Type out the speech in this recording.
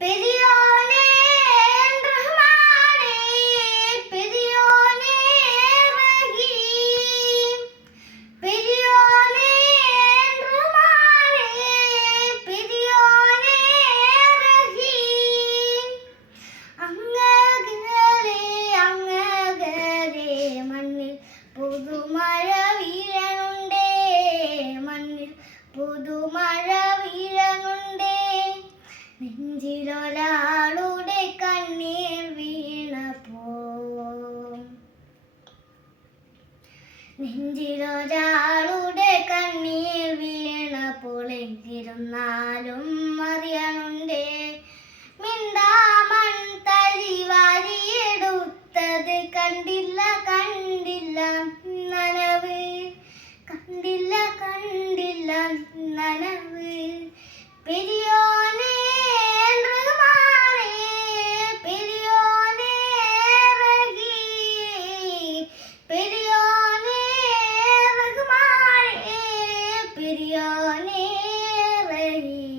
പെരിയോനേ റഹ്മാനേ, പെരിയോനേ റഹീം, പെരിയോനേ റഹ്മാനേ, പെരിയോനേ റഹീം. അങ്ങകലെ അങ്ങകലെ മണ്ണിൽ പുതുമഴ വീഴനുണ്ടേ, മണ്ണിൽ പുതുമഴ വീഴനുണ്ടേ. നെഞ്ചിലൊരാളുടെ കണ്ണീർ വീണപ്പോൾ, നെഞ്ചിലൊരാളുടെ കണ്ണീർ വീണപ്പോൾ എങ്കിരുന്നാലും അറിയണുണ്ടേ. മിണ്ടാമൺ തരി വാരിയെടുത്തത് കണ്ടില്ല കണ്ടില്ല നനവ്, കണ്ടില്ല കണ്ടില്ല നനവ്. പെരിയോനേ റഹ്മാനേ, പെരിയോനേ റഹീം, പെരിയോനേ റഹ്മാനേ, പെരിയോനേ റഹീം.